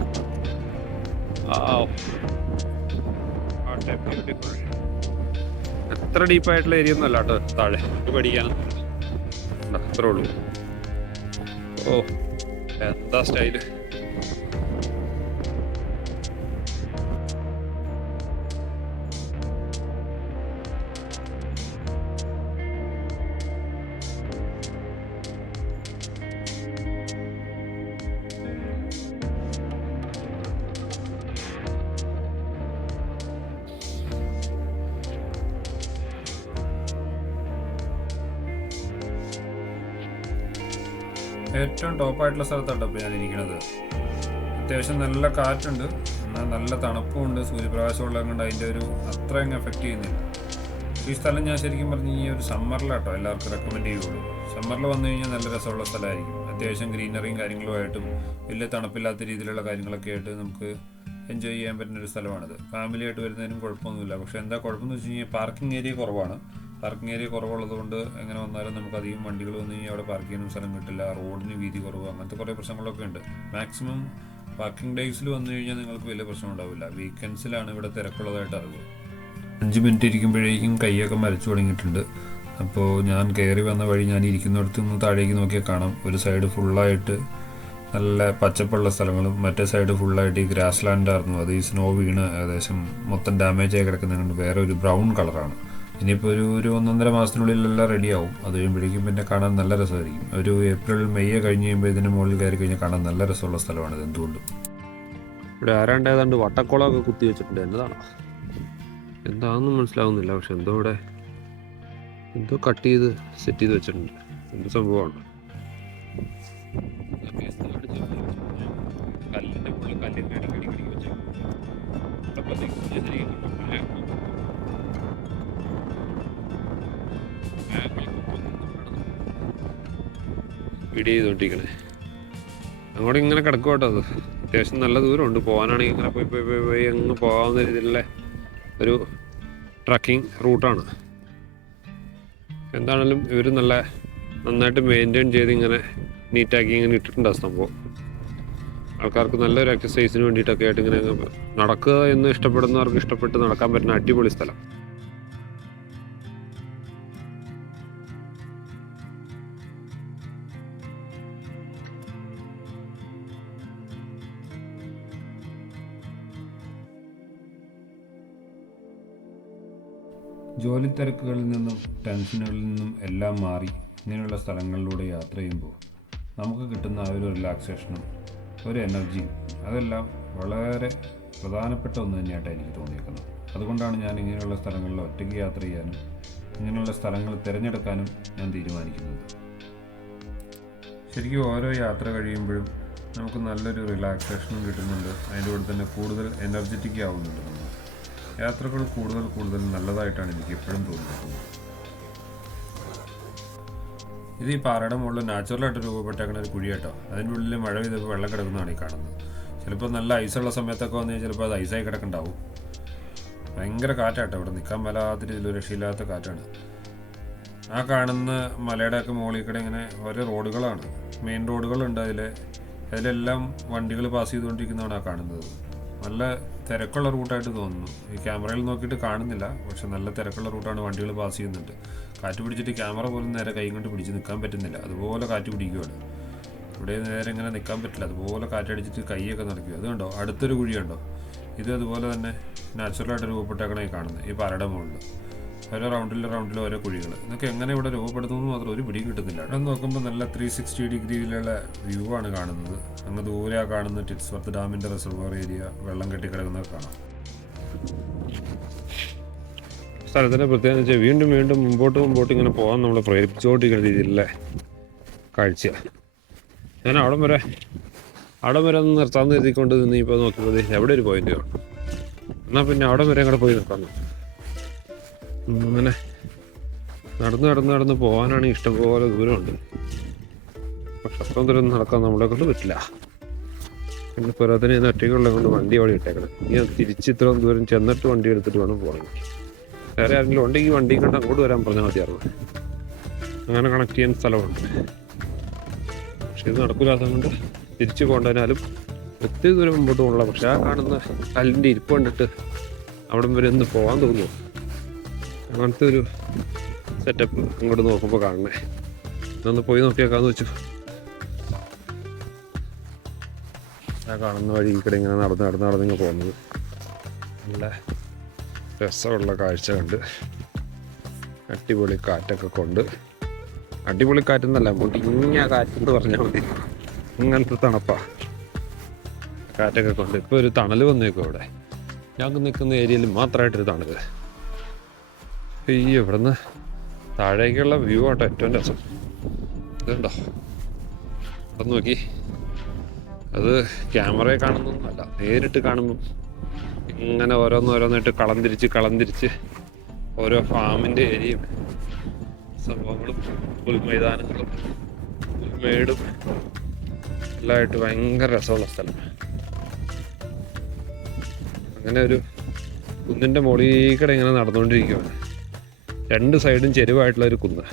എത്ര ഡീപ്പായിട്ടുള്ള ഏരിയ ഒന്നും അല്ല കേട്ടോ താഴെ. പഠിക്കാനൊന്നും അത്രേ ഉള്ളൂ. ഓ എന്താ സ്റ്റൈല്. ഏറ്റവും ടോപ്പായിട്ടുള്ള സ്ഥലത്താണ് ഇപ്പോൾ ഞാനിരിക്കുന്നത്. അത്യാവശ്യം നല്ല കാറ്റുണ്ട്, എന്നാൽ നല്ല തണുപ്പുമുണ്ട്. സൂര്യപ്രകാശം ഉള്ളത് കൊണ്ട് അതിൻ്റെ ഒരു അത്ര അങ്ങ് എഫക്റ്റ് ചെയ്യുന്നില്ല. ഈ സ്ഥലം ഞാൻ ശരിക്കും പറഞ്ഞ് ഈ ഒരു സമ്മറിലാട്ടോ എല്ലാവർക്കും റെക്കമെൻഡ് ചെയ്യുള്ളൂ. സമ്മറിൽ വന്നു കഴിഞ്ഞാൽ നല്ല രസമുള്ള സ്ഥലമായിരിക്കും. അത്യാവശ്യം ഗ്രീനറിയും കാര്യങ്ങളുമായിട്ടും വലിയ തണുപ്പില്ലാത്ത രീതിയിലുള്ള കാര്യങ്ങളൊക്കെ ആയിട്ട് നമുക്ക് എൻജോയ് ചെയ്യാൻ പറ്റുന്നൊരു സ്ഥലമാണിത്. ഫാമിലിയായിട്ട് വരുന്നതിനും കുഴപ്പമൊന്നുമില്ല. പക്ഷേ എന്താ കുഴപ്പമെന്ന് വെച്ച് കഴിഞ്ഞാൽ പാർക്കിംഗ് ഏരിയ കുറവാണ്. പാർക്കിംഗ് ഏരിയ കുറവുള്ളതുകൊണ്ട് എങ്ങനെ വന്നാലും നമുക്ക് അധികം വണ്ടികൾ വന്നു കഴിഞ്ഞാൽ അവിടെ പാർക്ക് ചെയ്യാനും സ്ഥലം കിട്ടില്ല. റോഡിന് വീതി കുറവ്, അങ്ങനത്തെ കുറേ പ്രശ്നങ്ങളൊക്കെ ഉണ്ട്. മാക്സിമം പാർക്കിംഗ് ഡേയ്സിൽ വന്നു കഴിഞ്ഞാൽ നിങ്ങൾക്ക് വലിയ പ്രശ്നം ഉണ്ടാവില്ല. വീക്കെൻഡ്സിലാണ് ഇവിടെ തിരക്കുള്ളതായിട്ട് അറിവ്. 5 മിനിറ്റ് ഇരിക്കുമ്പോഴേക്കും കൈയൊക്കെ മരച്ചു തുടങ്ങിയിട്ടുണ്ട്. അപ്പോൾ ഞാൻ കയറി വന്ന വഴി ഞാൻ ഇരിക്കുന്നിടത്ത് നിന്ന് താഴേക്ക് നോക്കിയാൽ കാണാം ഒരു സൈഡ് ഫുള്ളായിട്ട് നല്ല പച്ചപ്പുള്ള സ്ഥലങ്ങളും മറ്റേ സൈഡ് ഫുള്ളായിട്ട് ഈ ഗ്രാസ് ലാൻഡായിരുന്നു. അത് ഈ സ്നോ വീണ് ഏകദേശം മൊത്തം ഡാമേജായി കിടക്കുന്നതുകൊണ്ട് വേറെ ഒരു ബ്രൗൺ കളറാണ്. ഇനിയിപ്പോൾ ഒരു 1.5 മാസത്തിനുള്ളിലെല്ലാം റെഡിയാവും. അത് കഴിയുമ്പോഴേക്കും പിന്നെ കാണാൻ നല്ല രസമായിരിക്കും. ഒരു ഏപ്രിൽ മെയ് കഴിഞ്ഞ് കഴിയുമ്പോൾ ഇതിന് മുകളിൽ കയറി കഴിഞ്ഞാൽ കാണാൻ നല്ല രസമുള്ള സ്ഥലമാണിത്. എന്തുകൊണ്ടും ഇവിടെ ആരാണ്ടേതാണ്ട് വട്ടക്കുളമൊക്കെ കുത്തി വെച്ചിട്ടുണ്ട്. എന്താണെന്നും മനസ്സിലാവുന്നില്ല. പക്ഷെ എന്തോ കട്ട് ചെയ്ത് സെറ്റ് ചെയ്ത് വെച്ചിട്ടുണ്ട്. എന്ത് സംഭവമാണ്. കല്ലിൻ്റെ മുകളിൽ കല്ലിൻ്റെ ഇടയ്ക്ക് വെച്ചു. വീഡിയോ ചെയ്തുകൊണ്ടിരിക്കണേ. അങ്ങോട്ട് ഇങ്ങനെ കിടക്കും കേട്ടോ. അത് അത്യാവശ്യം നല്ല ദൂരമുണ്ട്. പോകാനാണെങ്കിൽ ഇങ്ങനെ പോയി അങ്ങ് പോകാവുന്ന രീതിയിലുള്ള ഒരു ട്രക്കിംഗ് റൂട്ടാണ്. എന്താണെങ്കിലും ഇവർ നന്നായിട്ട് മെയിൻറ്റെയിൻ ചെയ്ത് ഇങ്ങനെ നീറ്റാക്കി ഇങ്ങനെ ഇട്ടിട്ടുണ്ട് ആ സംഭവം. ആൾക്കാർക്ക് നല്ലൊരു എക്സസൈസിന് വേണ്ടിയിട്ടൊക്കെ ആയിട്ട് ഇങ്ങനെ നടക്കുക എന്ന് ഇഷ്ടപ്പെടുന്നവർക്ക് ഇഷ്ടപ്പെട്ട് നടക്കാൻ പറ്റുന്ന അടിപൊളി സ്ഥലം. ജോലി തിരക്കുകളിൽ നിന്നും ടെൻഷനുകളിൽ നിന്നും എല്ലാം മാറി ഇങ്ങനെയുള്ള സ്ഥലങ്ങളിലൂടെ യാത്ര ചെയ്യുമ്പോൾ നമുക്ക് കിട്ടുന്ന ആ ഒരു റിലാക്സേഷനും ഒരു എനർജിയും അതെല്ലാം വളരെ പ്രധാനപ്പെട്ട ഒന്ന് തന്നെയായിട്ടാണ് എനിക്ക് തോന്നിയിരിക്കുന്നത്. അതുകൊണ്ടാണ് ഞാൻ ഇങ്ങനെയുള്ള സ്ഥലങ്ങളിൽ ഒറ്റയ്ക്ക് യാത്ര ചെയ്യാനും ഇങ്ങനെയുള്ള സ്ഥലങ്ങൾ തിരഞ്ഞെടുക്കാനും ഞാൻ തീരുമാനിക്കുന്നത്. ശരിക്കും ഓരോ യാത്ര കഴിയുമ്പോഴും നമുക്ക് നല്ലൊരു റിലാക്സേഷനും കിട്ടുന്നുണ്ട്. അതിൻ്റെ കൂടെ തന്നെ കൂടുതൽ എനർജറ്റിക് ആവുന്നുണ്ട്. നമ്മൾ യാത്രകൾ കൂടുതൽ നല്ലതായിട്ടാണ് എനിക്ക് എപ്പോഴും തോന്നിയിരിക്കുന്നത്. ഇത് ഈ പാറയുടെ മുകളിൽ നാച്ചുറലായിട്ട് രൂപപ്പെട്ടേക്കുന്ന ഒരു കുഴി കേട്ടോ. അതിൻ്റെ ഉള്ളിൽ മഴ പെയ്തപ്പോൾ വെള്ളം കിടക്കുന്നതാണ് ഈ കാണുന്നത്. ചിലപ്പോൾ നല്ല ഐസുള്ള സമയത്തൊക്കെ വന്നു കഴിഞ്ഞാൽ ചിലപ്പോൾ അത് ഐസായി കിടക്കുന്നുണ്ടാവും. ഭയങ്കര കാറ്റാട്ടോ, ഇവിടെ നിൽക്കാൻ മേലാത്ത രീതിയിൽ രക്ഷയില്ലാത്ത കാറ്റാണ്. ആ കാണുന്ന മലയുടെയൊക്കെ മുകളിൽ കൂടെ ഇങ്ങനെ ഓരോ റോഡുകളാണ്, മെയിൻ റോഡുകളുണ്ട്. അതിലെല്ലാം വണ്ടികൾ പാസ് ചെയ്തുകൊണ്ടിരിക്കുന്നതാണ് ആ കാണുന്നത്. നല്ല തിരക്കുള്ള റൂട്ടായിട്ട് തോന്നുന്നു. ഈ ക്യാമറയിൽ നോക്കിയിട്ട് കാണുന്നില്ല, പക്ഷെ നല്ല തിരക്കുള്ള റൂട്ടാണ്, വണ്ടികൾ പാസ് ചെയ്യുന്നുണ്ട്. കാറ്റ് പിടിച്ചിട്ട് ക്യാമറ പോലും നേരെ കൈ കൊണ്ട് പിടിച്ച് നിൽക്കാൻ പറ്റുന്നില്ല, അതുപോലെ കാറ്റ് പിടിക്കുകയാണ്. ഇവിടെ നേരെ ഇങ്ങനെ നിൽക്കാൻ പറ്റില്ല, അതുപോലെ കാറ്റടിച്ചിട്ട് കൈയൊക്കെ നടക്കുക. അത് കണ്ടോ, അടുത്തൊരു കുഴി കണ്ടോ. ഇത് അതുപോലെ തന്നെ നാച്ചുറലായിട്ട് രൂപപ്പെട്ടേക്കണേ കാണുന്നത് ഈ പാറയുടെ മുകളിൽ. ഓരോ റൗണ്ടിൽ ഓരോ കുഴികൾ. ഇതൊക്കെ എങ്ങനെ ഇവിടെ രൂപപ്പെടുത്തുന്നത് മാത്രം ഒരു പിടിയും കിട്ടുന്നില്ല. ഇവിടെ നോക്കുമ്പോൾ നല്ല 360 ഡിഗ്രിയിലുള്ള വ്യൂ ആണ് കാണുന്നത്. അങ്ങ് ദൂരെ കാണുന്ന ടിറ്റ്സ്വർത്ത് ഡാമിൻ്റെ റിസർവോയർ ഏരിയ, വെള്ളം കെട്ടിക്കിടക്കുന്നതൊക്കെ കാണാം. സ്ഥലത്തിൻ്റെ പ്രത്യേകത വെച്ചാൽ വീണ്ടും മുമ്പോട്ട് ഇങ്ങനെ പോകാൻ നമ്മളെ പ്രേരിപ്പിച്ചുകൊണ്ടിരിക്കുന്ന രീതിയിലുള്ള കാഴ്ച. ഞാൻ അവിടെ വരെ ഒന്ന് നിർത്താമെന്ന് എഴുതിക്കൊണ്ട് നിന്ന് ഇപ്പോൾ നോക്കുമ്പോൾ എവിടെ ഒരു പോയിന്റ് കാണും. എന്നാൽ പിന്നെ അവിടെ വരെ അങ്ങോട്ട് പോയി നിർത്താൻ നോക്കും. അങ്ങനെ നടന്ന് പോകാനാണെങ്കിൽ ഇഷ്ടംപോലെ ദൂരമുണ്ട്. പക്ഷെ അത്രയും ദൂരം നടക്കാൻ നമ്മളെ കൊണ്ട് പറ്റില്ല. പിന്നെ പുറത്തിന് ഒറ്റയ്ക്കുള്ള കൊണ്ട് വണ്ടി അവിടെ ഇട്ടേക്കണം. ഞാൻ തിരിച്ച് ഇത്രയും ദൂരം ചെന്നിട്ട് വണ്ടി എടുത്തിട്ട് വേണം പോകണം. വേറെ ആരെങ്കിലും ഉണ്ടെങ്കിൽ വണ്ടി കണ്ട് അങ്ങോട്ട് വരാൻ പറഞ്ഞാൽ മതിയായിരുന്നു. അങ്ങനെ കണക്ട് ചെയ്യാൻ സ്ഥലമുണ്ട്. പക്ഷെ ഇത് നടക്കില്ലാത്തത് കൊണ്ട് തിരിച്ചു കൊണ്ടുവന്നാലും ഒത്തിരി ദൂരം മുമ്പോട്ട് പോകണില്ല. പക്ഷെ ആ കാണുന്ന കല്ലിൻ്റെ ഇരിപ്പ് കണ്ടിട്ട് അവിടെ വരെ ഒന്ന് പോകാൻ തോന്നുന്നു. അങ്ങനത്തെ ഒരു സെറ്റപ്പ് അങ്ങോട്ട് നോക്കുമ്പോൾ കാണണേ. ഇതൊന്ന് പോയി നോക്കിയേക്കാന്ന് വെച്ചു. ആ കാണുന്ന വഴി ഇവിടെ ഇങ്ങനെ നടന്നിങ്ങനെ പോകുന്നത് നല്ല രസമുള്ള കാഴ്ച കണ്ട്, അടിപൊളി കാറ്റൊക്കെ കൊണ്ട്, അടിപൊളി കാറ്റെന്നല്ല മുടിഞ്ഞ കാറ്റെന്ന് പറഞ്ഞാൽ മതി. അങ്ങനത്തെ തണുപ്പാ കാറ്റൊക്കെ കൊണ്ട്. ഇപ്പോൾ ഒരു തണൽ വന്നേക്കും ഇവിടെ. ഞങ്ങൾക്ക് നിൽക്കുന്ന ഏരിയയിൽ മാത്രമായിട്ടൊരു തണൽ. അയ്യോ, ഇവിടെ നിന്ന് താഴേക്കുള്ള വ്യൂ ആട്ടോ ഏറ്റവും രസം. ഇതുണ്ടോ, ഇവിടെ നോക്കി. അത് ക്യാമറയെ കാണുന്നൊന്നുമല്ല, നേരിട്ട് കാണുമ്പം ഇങ്ങനെ ഓരോന്നായിട്ട് കളന്തിരിച്ച് ഓരോ ഫാമിൻ്റെ ഏരിയയും സംഭവങ്ങളും പുൽമൈതാനങ്ങളും പുൽമേടും എല്ലാമായിട്ട് ഭയങ്കര രസമുള്ള സ്ഥലം. അങ്ങനെ ഒരു കുന്നിൻ്റെ മുകളിൽ കൂടെ ഇങ്ങനെ നടന്നുകൊണ്ടിരിക്കുകയാണ്. രണ്ട് സൈഡും ചെരുവായിട്ടുള്ളൊരു കുന്ന്.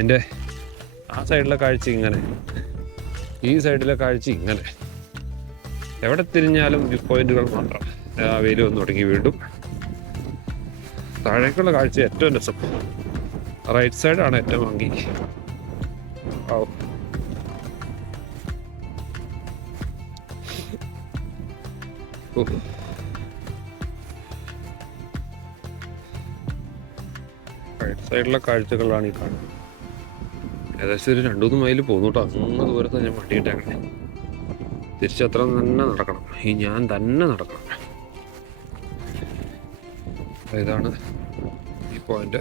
എൻ്റെ ആ സൈഡിലെ കാഴ്ച ഇങ്ങനെ, ഈ സൈഡിലെ കാഴ്ച ഇങ്ങനെ. എവിടെ തിരിഞ്ഞാലും വ്യൂ പോയിന്റുകൾ മാത്രം. വെയിൽ വന്ന് തുടങ്ങി വീണ്ടും. താഴേക്കുള്ള കാഴ്ച ഏറ്റവും രസം. റൈറ്റ് സൈഡാണ് ഏറ്റവും ഭംഗി. റൈറ്റ് സൈഡിലെ കാഴ്ചകളാണ് ഈ കാണുന്നത്. ഏകദേശം ഒരു 2-3 മൈൽ പോകുന്നു കേട്ടോ. അങ്ങ് ദൂരത്ത് ഞാൻ വണ്ടി ഇട്ടേക്കണേ. തിരിച്ചത്ര തന്നെ നടക്കണം. ഞാൻ തന്നെ നടക്കണം. ഇതാണ് ഈ പോയിന്റ്.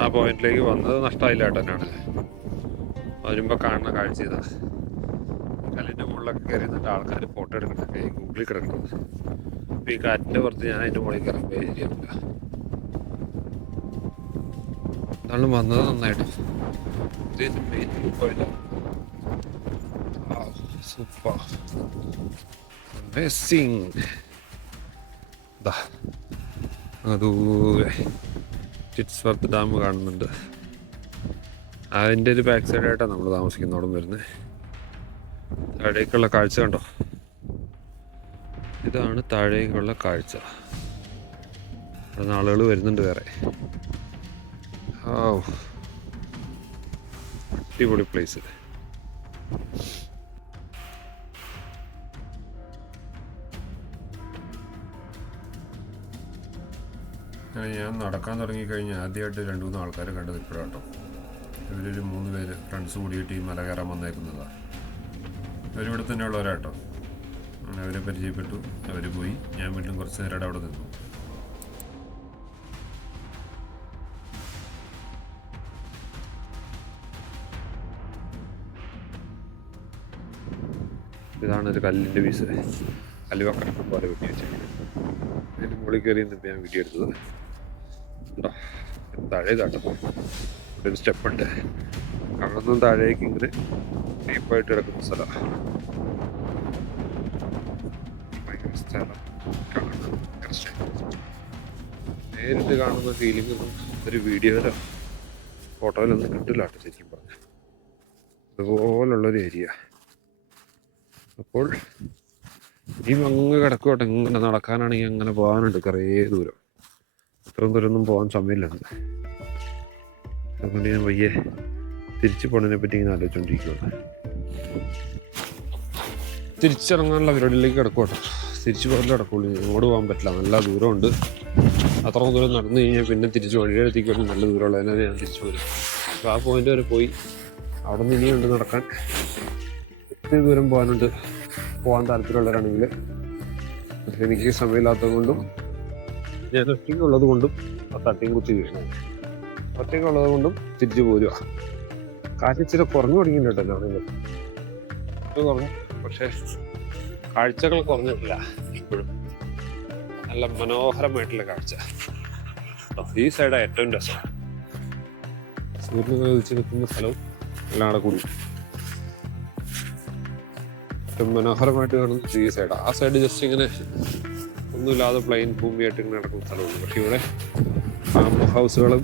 ആ പോയിന്റിലേക്ക് വന്നത് നഷ്ടമായില്ല കേട്ടോ. എന്നാണ് വരുമ്പോൾ കാണുന്ന കാഴ്ച ഇതാ. കല്ലിൻ്റെ മുകളിലൊക്കെ കയറി നിന്നിട്ട് ആൾക്കാർ ഫോട്ടോ എടുക്കണൊക്കെ ഗൂഗിളിൽ കിടക്കുന്നത്. അപ്പോൾ ഈ കാറ്റിൻ്റെ പുറത്ത് ഞാൻ അതിൻ്റെ മുകളിൽ കയറാൻ ശരിയാവില്ല. അതാണ് വന്നത് നന്നായിട്ട്. ഇതിൻ്റെ main view point. Super amazing. ഇതാ ദൂരെ ടിറ്റ്സ്വർത്ത് ഡാം കാണുന്നുണ്ട്. അതിൻ്റെ ഒരു ബാക്ക് സൈഡായിട്ടാണ് നമ്മൾ താമസിക്കുന്നതോടും വരുന്നത്. താഴേക്കുള്ള കാഴ്ച കണ്ടോ. ഇതാണ് താഴേക്കുള്ള കാഴ്ച. അവിടെ ആളുകൾ വരുന്നുണ്ട് വേറെ. അടിപൊളി പ്ലേസ്. അങ്ങനെ ഞാൻ നടക്കാൻ തുടങ്ങിക്കഴിഞ്ഞാൽ ആദ്യമായിട്ട് 2-3 ആൾക്കാരെ കണ്ടു നിൽക്കണം കേട്ടോ. ഇവരൊരു 3 പേര് ഫ്രണ്ട്സ് കൂടിയിട്ട് ഈ മല കയറാൻ വന്നേക്കുന്നതാണ്. അവരിവിടെ തന്നെ ഉള്ളവരാട്ടോ. അങ്ങനെ അവരെ പരിചയപ്പെട്ടു, അവർ പോയി. ഞാൻ വീണ്ടും കുറച്ച് നേരം അവിടെ നിന്നു. ഇതാണ് ഒരു കല്ലിൻ്റെ പീസ്, കല്ലുവക്കടക്കം പോലെ വെട്ടി വെച്ചേക്കുന്നത്. അതിൻ്റെ മുകളിൽ കയറി നിന്നിപ്പോൾ ഞാൻ വീഡിയോ എടുത്തത്. ഉണ്ടോ താഴെ ഇതാട്ടോ, ഇവിടെ ഒരു സ്റ്റെപ്പുണ്ട്. അവിടുന്ന് താഴേക്ക് ഇങ്ങനെ ഡീപ്പായിട്ട് കിടക്കുന്ന സ്ഥലമാണ്. ഭയങ്കര സ്ഥലം നേരിട്ട് കാണുന്ന ഫീലിംഗ് ഒന്നും ഒരു വീഡിയോയിലോ ഫോട്ടോയിലൊന്നും കിട്ടില്ല കേട്ടോ ശരിക്കും പറഞ്ഞു. അതുപോലുള്ളൊരു ഏരിയ. അപ്പോൾ ഈ അങ്ങ് കിടക്കോട്ടെ, ഇങ്ങനെ നടക്കാനാണെങ്കിൽ അങ്ങനെ പോകാനുണ്ട് കുറേ ദൂരം. ഇത്രയും ദൂരമൊന്നും പോകാൻ സമയമില്ലെന്ന്. അതുകൊണ്ട് ഞാൻ പയ്യെ തിരിച്ചു പോണതിനെ പറ്റി ഇങ്ങനെ ആലോചിച്ചുകൊണ്ടിരിക്കുകയാണ്. തിരിച്ചിറങ്ങാനുള്ള പരിപാടിയിലേക്ക് കിടക്കോട്ടെ. തിരിച്ചു പോകല് കിടക്കുള്ളൂ, ഇങ്ങോട്ട് പോകാൻ പറ്റില്ല, നല്ല ദൂരമുണ്ട്. അത്രയും ദൂരം നടന്നു കഴിഞ്ഞാൽ പിന്നെ തിരിച്ച് വഴിയെടുത്തേക്ക് വരും, നല്ല ദൂരമുള്ളതിനാണ് ഞാൻ തിരിച്ചു പോരും. അപ്പോൾ ആ പോയിന്റ് വരെ പോയി അവിടെ നിന്ന് ഇനിയുണ്ട് നടക്കാൻ. ഒത്തിരി ദൂരം പോകാൻ താല്പര്യമുള്ളവരാണെങ്കിൽ, എനിക്ക് സമയമില്ലാത്തത് കൊണ്ടും ഞാൻ ഒറ്റയ്ക്കുള്ളത് കൊണ്ടും തട്ടിയും കുത്തി വീഴുന്നു. ഒറ്റയ്ക്കുള്ളത് കൊണ്ടും തിരിച്ചു പോരുക. കാറ്റ് ഇച്ചിരി കുറഞ്ഞു തുടങ്ങിയിട്ടുണ്ടല്ലോ ആണെങ്കിൽ കുറഞ്ഞു, പക്ഷേ കാഴ്ചകൾ കുറഞ്ഞിട്ടില്ല. ഇപ്പോഴും നല്ല മനോഹരമായിട്ടുള്ള കാഴ്ച. ഈ സൈഡാണ് ഏറ്റവും രസം. സൂര്യൻ ഉദിച്ച് നിൽക്കുന്ന സ്ഥലവും എല്ലാം അവിടെ കൂടി ഏറ്റവും മനോഹരമായിട്ട് കാണുന്നത് ഈ സൈഡാണ്. ആ സൈഡ് ജസ്റ്റ് ഇങ്ങനെ ഒന്നുമില്ലാതെ പ്ലെയിൻ ഭൂമിയായിട്ട് ഇങ്ങനെ നടക്കുന്ന സ്ഥലമുണ്ട്. പക്ഷെ ഇവിടെ ഫാം ഹൗസുകളും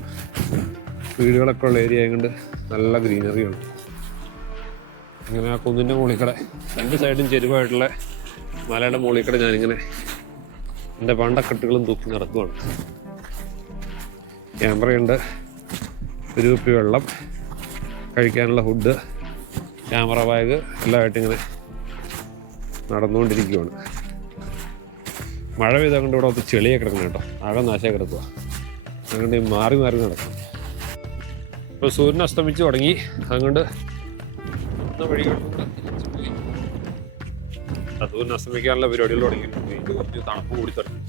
വീടുകളൊക്കെ ഉള്ള ഏരിയ ആയതുകൊണ്ട് നല്ല ഗ്രീനറിയുണ്ട്. ഇങ്ങനെ ആ കുന്നിൻ്റെ മുകളിൽക്കടെ 2 സൈഡും ചെരുവായിട്ടുള്ള മലയുടെ മുകളിൽക്കടെ ഞാനിങ്ങനെ എൻ്റെ പണ്ടക്കെട്ടുകളും തൂക്കി നടക്കുകയാണ്. ക്യാമറയുണ്ട്, 1 കുപ്പി വെള്ളം, കഴിക്കാനുള്ള ഫുഡ്, ക്യാമറ ബാഗ് എല്ലാമായിട്ട് ഇങ്ങനെ നടന്നുകൊണ്ടിരിക്കുകയാണ്. മഴ പെയ്തുകൊണ്ട് ഇവിടെ ഒത്ത് ചെളിയൊക്കെ കിടക്കണം കേട്ടോ, ആകെ നാശമായി കിടക്കുക. അതുകൊണ്ട് മാറി നടക്കണം. ഇപ്പോൾ സൂര്യൻ അസ്തമിച്ച് തുടങ്ങി. അതുകൊണ്ട് വഴികളിലൂടെ തിരിച്ചു പോയി. സൂര്യൻ അസ്തമിക്കാനുള്ള പരിപാടികൾ തുടങ്ങിയിട്ടുണ്ട്. ഇത് കുറച്ച് തണുപ്പ് കൂടി തുടങ്ങി.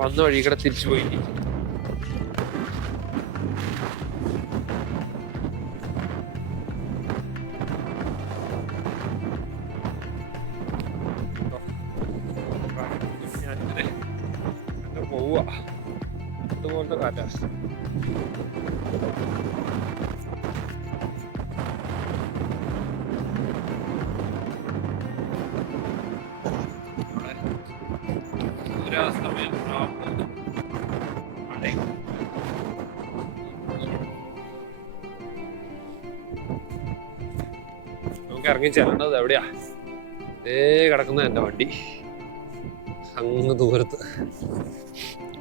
വന്ന വഴി കൂടെ തിരിച്ചു പോയി. പോവുക അതുപോലത്തെ കാലാവസ്ഥ. സൂര്യാസ്തമയം നമുക്ക് ഇറങ്ങി ചെല്ലേണ്ടത് എവിടെയാ? കിടക്കുന്ന എൻ്റെ വണ്ടി അങ്ങ് ദൂരത്ത്,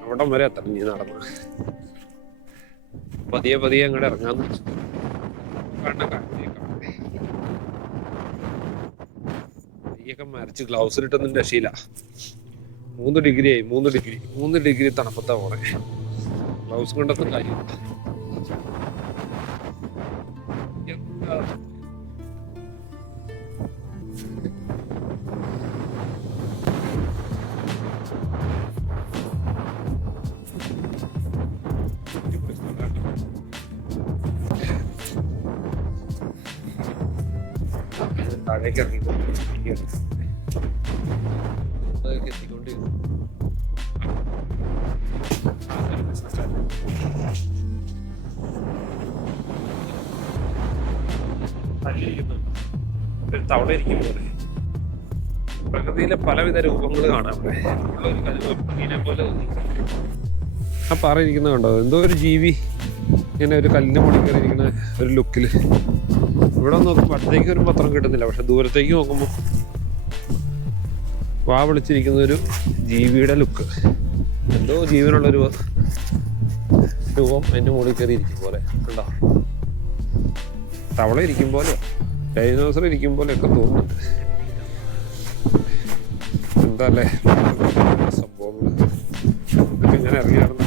അവിടം വരെ എത്തണം. നീ നടന്ന പതിയെ അങ്ങോട്ട് ഇറങ്ങാന്ന് വെച്ചു. കൈയൊക്കെ മരച്ച് ഗ്ലൗസിലിട്ടൊന്നും രക്ഷയില്ല. 3 ഡിഗ്രിയായി. 3 ഡിഗ്രി തണുപ്പത്താ പോണേ. ഗ്ലൗസ് കൊണ്ടൊന്നും കാര്യമില്ല. താഴേക്ക് എത്തിക്കൊണ്ടിരുന്നു. തവള ഇരിക്കുന്നത് പ്രകൃതിയിലെ പലവിധ രൂപങ്ങൾ കാണാം. പോലെ ആ പാറ ഇരിക്കുന്നത് കണ്ടോ? എന്തോ ഒരു ജീവി ഇങ്ങനെ ഒരു കല്ലിൻ്റെ മുകളിൽ കയറിയിരിക്കുന്ന ഒരു ലുക്കിൽ. ഇവിടെ നോക്കുമ്പോൾ അടുത്തേക്ക് ഒരു പത്രം കിട്ടുന്നില്ല, പക്ഷെ ദൂരത്തേക്ക് നോക്കുമ്പോൾ വാ വിളിച്ചിരിക്കുന്ന ഒരു ജീവിയുടെ ലുക്ക്. എന്തോ ജീവനുള്ളൊരു രൂപം അതിൻ്റെ മുകളിൽ കയറി ഇരിക്കും പോലെ കണ്ടോ? തവള ഇരിക്കും പോലെ, ഡൈനോസർ ഇരിക്കും പോലെയൊക്കെ തോന്നുന്നുണ്ട്. എന്താ അല്ലേ സംഭവങ്ങൾ. ഇങ്ങനെ ഇറങ്ങി നടന്നു.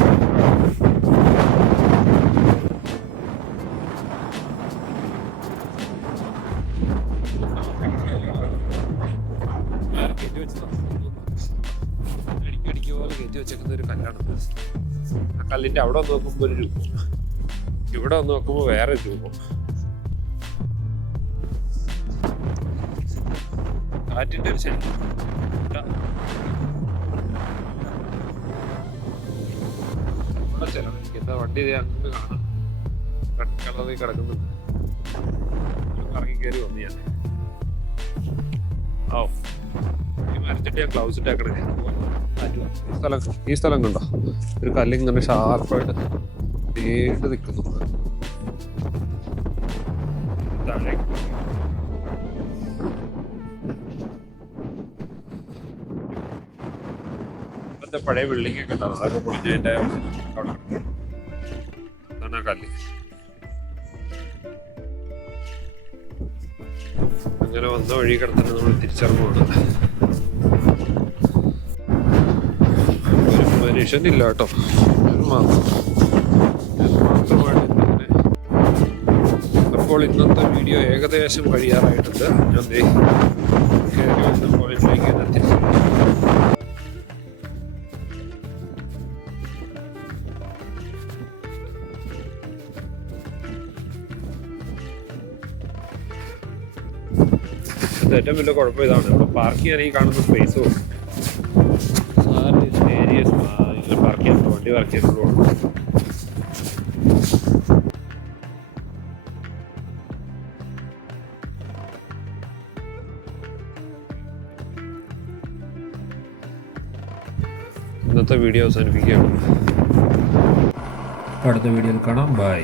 അടിക്കടിക്ക് പോലെ കയറ്റി വെച്ചേക്കുന്ന ഒരു കല്ലാണ്. ആ കല്ലിന്റെ അവിടെ വന്ന് നോക്കുമ്പോൾ ഒരു രൂപം, ഇവിടെ വന്ന് നോക്കുമ്പോൾ വേറെ രൂപം. കാറ്റിന്റെ ഒരു ശരി ചിലവെനിക്ക് എന്താ വണ്ടി അങ്ങനെ കാണാം. റെഡ് കളറിൽ കിടക്കുന്നുണ്ട്. ഇറങ്ങി കയറി വന്നു ഞാൻ. ഓ ഈ മരത്തിട്ട് ഞാൻ ഗ്ലൗസ് ഇട്ടേക്കണേ. ഈ സ്ഥലം കണ്ടോ, ഒരു കല്ലിങ്ങനെ ഷാർപ്പായിട്ട് നീണ്ടു നിൽക്കുന്നു. ഇപ്പോഴത്തെ പഴയ ബിൽഡിംഗ് ഒക്കെ ഉണ്ടാവും, അതൊക്കെ പൊളിഞ്ഞതിൻ്റെ അവിടെ അതാണ് ആ കല്ല്. അങ്ങനെ വന്ന വഴി കിടന്നിട്ട് നമ്മൾ തിരിച്ചിറങ്ങുവാണ്. ഒരു മനുഷ്യനില്ല കേട്ടോ, മാത്രമായിട്ട് ഇങ്ങനെ. അപ്പോൾ ഇന്നത്തെ വീഡിയോ ഏകദേശം കഴിയാറായിട്ടുണ്ട്. ഞാൻ കയറി വന്ന പോയിന്റിലേക്ക് തിരിച്ചു. ഏറ്റവും വലിയ കുഴപ്പം ഇതാണ്, ഇവിടെ പാർക്ക് ചെയ്യാൻ ഈ കാണുന്ന സ്പേസ് ഏരിയസ് പാർക്ക് ചെയ്യാൻ വണ്ടി പാർക്ക് ചെയ്യാനുള്ളൂ. ഇന്നത്തെ വീഡിയോ അവസാനിപ്പിക്കുകയാണ്. അടുത്ത വീഡിയോയിൽ കാണാം. ബൈ.